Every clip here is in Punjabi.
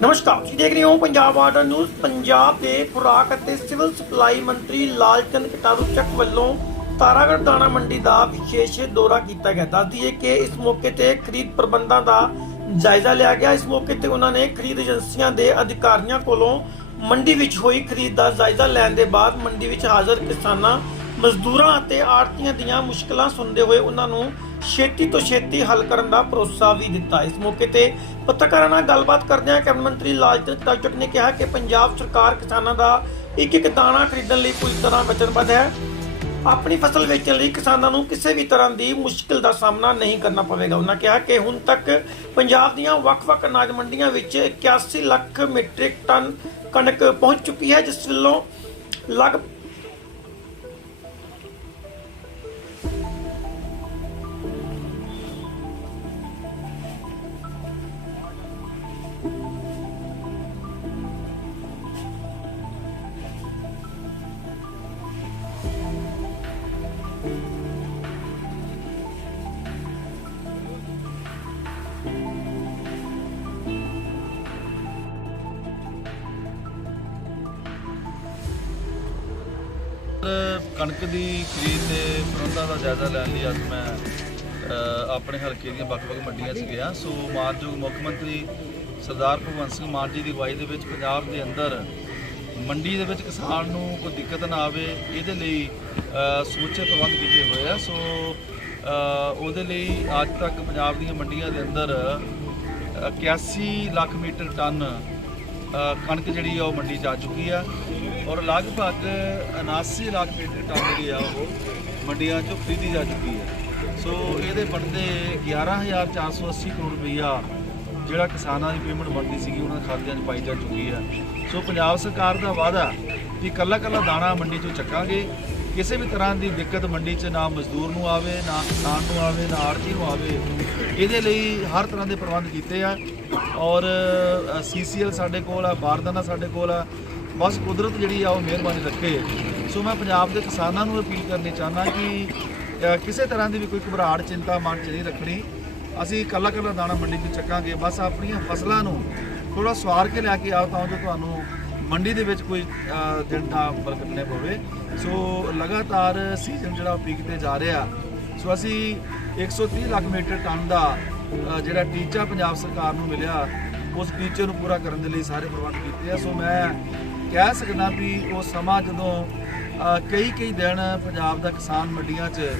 ਨਮਸਕਾਰ, ਤੁਸੀਂ ਦੇਖ ਰਹੇ ਹੋ ਪੰਜਾਬ ਆਰਡਰ ਨਿਊਜ਼, ਪੰਜਾਬ ਦੇ ਖੁਰਾਕ ਅਤੇ ਸਿਵਲ ਸਪਲਾਈ ਮੰਤਰੀ ਲਾਲਚੰਦ ਕਟਾਰੂ ਚੱਕ ਵੱਲੋਂ ਤਾਰਾਗੜ੍ਹ ਦਾਣਾ ਮੰਡੀ ਦਾ ਵਿਸ਼ੇਸ਼ ਦੌਰਾ ਕੀਤਾ ਗਿਆ। ਦੱਸਦੀ ਹੈ ਕਿ ਇਸ ਮੌਕੇ ਤੇ ਖਰੀਦ ਪ੍ਰਬੰਧਾਂ ਦਾ ਜਾਇਜ਼ਾ ਲਿਆ ਗਿਆ। ਇਸ ਮੌਕੇ ਤੇ ਉਹਨਾਂ ਨੇ ਖਰੀਦ ਏਜੰਸੀਆਂ ਦੇ ਅਧਿਕਾਰੀਆਂ ਕੋਲੋਂ ਮੰਡੀ ਵਿੱਚ ਹੋਈ ਖਰੀਦ ਦਾ ਜਾਇਜ਼ਾ ਲੈਣ ਦੇ ਬਾਅਦ ਮੰਡੀ ਵਿੱਚ ਹਾਜ਼ਰ ਕਿਸਾਨਾਂ ਮਜ਼ਦੂਰਾਂ ਅਤੇ ਆੜਤੀਆਂ ਦੀਆਂ ਮੁਸ਼ਕਲਾਂ ਸੁਣਦੇ ਹੋਏ ਉਹਨਾਂ ਨੂੰ ਛੇਤੀ ਤੋਂ ਛੇਤੀ ਹੱਲ ਕਰਨ ਦਾ ਭਰੋਸਾ ਵੀ ਦਿੱਤਾ। ਇਸ ਮੌਕੇ ਤੇ ਪੱਤਰਕਾਰਾਂ ਨਾਲ ਗੱਲਬਾਤ ਕਰਦਿਆਂ ਕੈਬਨਿਟ ਮੰਤਰੀ ਲਾਲਚੰਦ ਕਟਾਚਕ ਨੇ ਕਿਹਾ ਕਿ ਪੰਜਾਬ ਸਰਕਾਰ ਕਿਸਾਨਾਂ ਦਾ ਇੱਕ ਇੱਕ ਦਾਣਾ ਖਰੀਦਣ ਲਈ ਪੂਰੀ ਤਰ੍ਹਾਂ ਵਚਨਬੱਧ ਹੈ। ਆਪਣੀ ਫਸਲ ਵੇਚਣ ਲਈ ਕਿਸਾਨਾਂ ਨੂੰ ਕਿਸੇ ਵੀ ਤਰ੍ਹਾਂ ਦੀ ਮੁਸ਼ਕਲ ਦਾ ਸਾਹਮਣਾ ਨਹੀਂ ਕਰਨਾ ਪਵੇਗਾ। ਉਹਨਾਂ ਕਿਹਾ ਕਿ ਹੁਣ ਤੱਕ ਪੰਜਾਬ ਦੀਆਂ ਵੱਖ-ਵੱਖ ਅਨਾਜ ਮੰਡੀਆਂ ਵਿੱਚ 81 ਲੱਖ ਮੀਟ੍ਰਿਕ ਟਨ ਕਣਕ ਪਹੁੰਚ ਚੁੱਕੀ ਹੈ, ਜਿਸ ਵੱਲੋਂ ਲਗ ਕਣਕ ਦੀ ਖਰੀਦ ਦੇ ਪ੍ਰਬੰਧਾਂ ਦਾ ਜਾਇਜ਼ਾ ਲੈਣ ਲਈ ਅੱਜ ਮੈਂ ਅ, ਆਪਣੇ ਹਲਕੇ ਦੀਆਂ ਵੱਖ-ਵੱਖ ਮੰਡੀਆਂ 'ਚ ਗਿਆ। ਸੋ ਮਾਨਯੋਗ ਮੁੱਖ ਮੰਤਰੀ ਸਰਦਾਰ ਭਗਵੰਤ ਸਿੰਘ ਮਾਨ ਜੀ ਦੀ ਅਗਵਾਈ ਦੇ ਵਿੱਚ ਪੰਜਾਬ ਦੇ ਅੰਦਰ ਮੰਡੀ ਦੇ ਵਿੱਚ ਕਿਸਾਨ ਨੂੰ ਕੋਈ ਦਿੱਕਤ ਨਾ ਆਵੇ ਇਹਦੇ ਲਈ ਅ, ਸਮੁੱਚੇ ਪ੍ਰਬੰਧ ਕੀਤੇ ਹੋਏ ਆ। ਸੋ ਉਹਦੇ ਲਈ ਅੱਜ ਤੱਕ ਪੰਜਾਬ ਦੀਆਂ ਮੰਡੀਆਂ ਦੇ ਅੰਦਰ 81 ਲੱਖ ਮੀਟਰ ਟਨ ਕਣਕ ਜਿਹੜੀ ਆ ਉਹ ਮੰਡੀ 'ਚ ਆ ਚੁੱਕੀ ਆ। ਔਰ ਲਗਭਗ 79 ਲੱਖ ਮੀਟਰ ਟਨ ਜਿਹੜੀ ਆ ਉਹ ਮੰਡੀਆਂ 'ਚੋਂ ਖਰੀਦੀ ਜਾ ਚੁੱਕੀ ਹੈ ਸੋ ਇਹਦੇ ਬਣਦੇ 11480 ਕਰੋੜ ਰੁਪਈਆ ਜਿਹੜਾ ਕਿਸਾਨਾਂ ਦੀ ਪੇਮੈਂਟ ਬਣਦੀ ਸੀਗੀ, ਉਹਨਾਂ ਦੇ ਖਾਤਿਆਂ 'ਚ ਪਾਈ ਜਾ ਚੁੱਕੀ ਆ। ਸੋ ਪੰਜਾਬ ਸਰਕਾਰ ਦਾ ਵਾਅਦਾ ਕਿ ਕੱਲਾ ਕੱਲਾ ਦਾਣਾ ਮੰਡੀ 'ਚੋਂ ਚੱਕਾਂਗੇ। ਕਿਸੇ ਵੀ ਤਰ੍ਹਾਂ ਦੀ ਦਿੱਕਤ ਮੰਡੀ 'ਚ ਨਾ ਮਜ਼ਦੂਰ ਨੂੰ ਆਵੇ, ਨਾ ਕਿਸਾਨ ਨੂੰ ਆਵੇ, ਨਾ ਆੜਤੀ ਨੂੰ ਆਵੇ, ਇਹਦੇ ਲਈ ਹਰ ਤਰ੍ਹਾਂ ਦੇ ਪ੍ਰਬੰਧ ਕੀਤੇ ਆ। ਔਰ ਸੀਸੀਐਲ ਸਾਡੇ ਕੋਲ ਆ, ਬਾਰਦਾਨਾ ਸਾਡੇ ਕੋਲ ਆ। ਬਸ ਕੁਦਰਤ ਜਿਹੜੀ ਆ, ਉਹ ਮਿਹਰਬਾਨੀ ਰੱਖੇ। ਸੋ ਮੈਂ ਪੰਜਾਬ ਦੇ ਕਿਸਾਨਾਂ ਨੂੰ ਅਪੀਲ ਕਰਨੀ ਚਾਹੁੰਦਾ ਕਿ ਕਿਸੇ ਤਰ੍ਹਾਂ ਦੀ ਵੀ ਕੋਈ ਘਬਰਾਹਟ, ਚਿੰਤਾ ਮਨ 'ਚ ਨਹੀਂ ਰੱਖਣੀ। ਅਸੀਂ ਕੱਲਾ ਕੱਲਾ ਦਾਣਾ ਮੰਡੀ 'ਚ ਚੱਕਾਂਗੇ ਬਸ ਆਪਣੀਆਂ ਫਸਲਾਂ ਨੂੰ ਥੋੜਾ ਸਵਾਰ ਕੇ ਲੈ ਕੇ ਆਓ ਤਾਂ ਜੋ ਤੁਹਾਨੂੰ ਮੰਡੀ ਦੇ ਵਿੱਚ ਕੋਈ ਅ, ਦਿਨ ਨਾ ਬਰਕਤਨੇ ਪਵੇ। ਸੋ ਲਗਾਤਾਰ ਸੀਜ਼ਨ ਜਿਹੜਾ ਉਹ ਪੀਕ ਤੇ ਜਾ ਰਿਹਾ। ਸੋ ਅਸੀਂ 130 ਲੱਖ ਮੀਟਰ ਟਨ ਦਾ ਜਿਹੜਾ ਟੀਚਾ ਪੰਜਾਬ ਸਰਕਾਰ ਨੂੰ ਮਿਲਿਆ ਉਸ ਟੀਚੇ ਨੂੰ ਪੂਰਾ ਕਰਨ ਦੇ ਲਈ ਸਾਰੇ ਪ੍ਰਬੰਧ ਕੀਤੇ ਆ। ਸੋ ਮੈਂ ਕਹਿ ਸਕਦਾ ਵੀ ਉਹ ਸਮਾਂ ਜਦੋਂ ਕਈ ਕਈ ਦਿਨ ਪੰਜਾਬ ਦਾ ਕਿਸਾਨ ਮੰਡੀਆਂ 'ਚ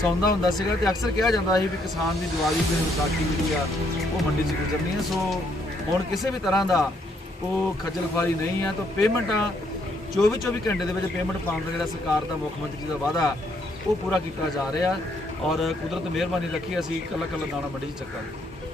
ਸੌਂਦਾ ਹੁੰਦਾ ਸੀਗਾ ਤੇ ਅਕਸਰ ਕਿਹਾ ਜਾਂਦਾ ਸੀ ਵੀ ਕਿਸਾਨ ਦੀ ਦੀਵਾਲੀ ਤੇ ਵਿਸਾਖੀ ਜਿਹੜੀ ਆ, ਉਹ ਮੰਡੀ 'ਚ ਗੁਜ਼ਰਨੀ ਹੈ ਸੋ ਹੁਣ ਕਿਸੇ ਵੀ ਤਰ੍ਹਾਂ ਦਾ ਉਹ ਖੱਜਲ ਖੁਆਰੀ ਨਹੀਂ ਹੈ ਤਾਂ ਪੇਮੈਂਟਾਂ 24 24 ਘੰਟੇ ਦੇ ਵਿੱਚ ਪੇਮੈਂਟ ਪਾਉਣ ਦਾ ਜਿਹੜਾ ਸਰਕਾਰ ਦਾ ਮੁੱਖ ਮੰਤਰੀ ਦਾ ਵਾਅਦਾ, ਉਹ ਪੂਰਾ ਕੀਤਾ ਜਾ ਰਿਹਾ। ਔਰ ਕੁਦਰਤ ਮਿਹਰਬਾਨੀ ਰੱਖੀ ਅਸੀਂ ਕੱਲਾ ਕੱਲਾ ਦਾਣਾ ਮੰਡੀ 'ਚ ਚੱਕਾਂਗੇ।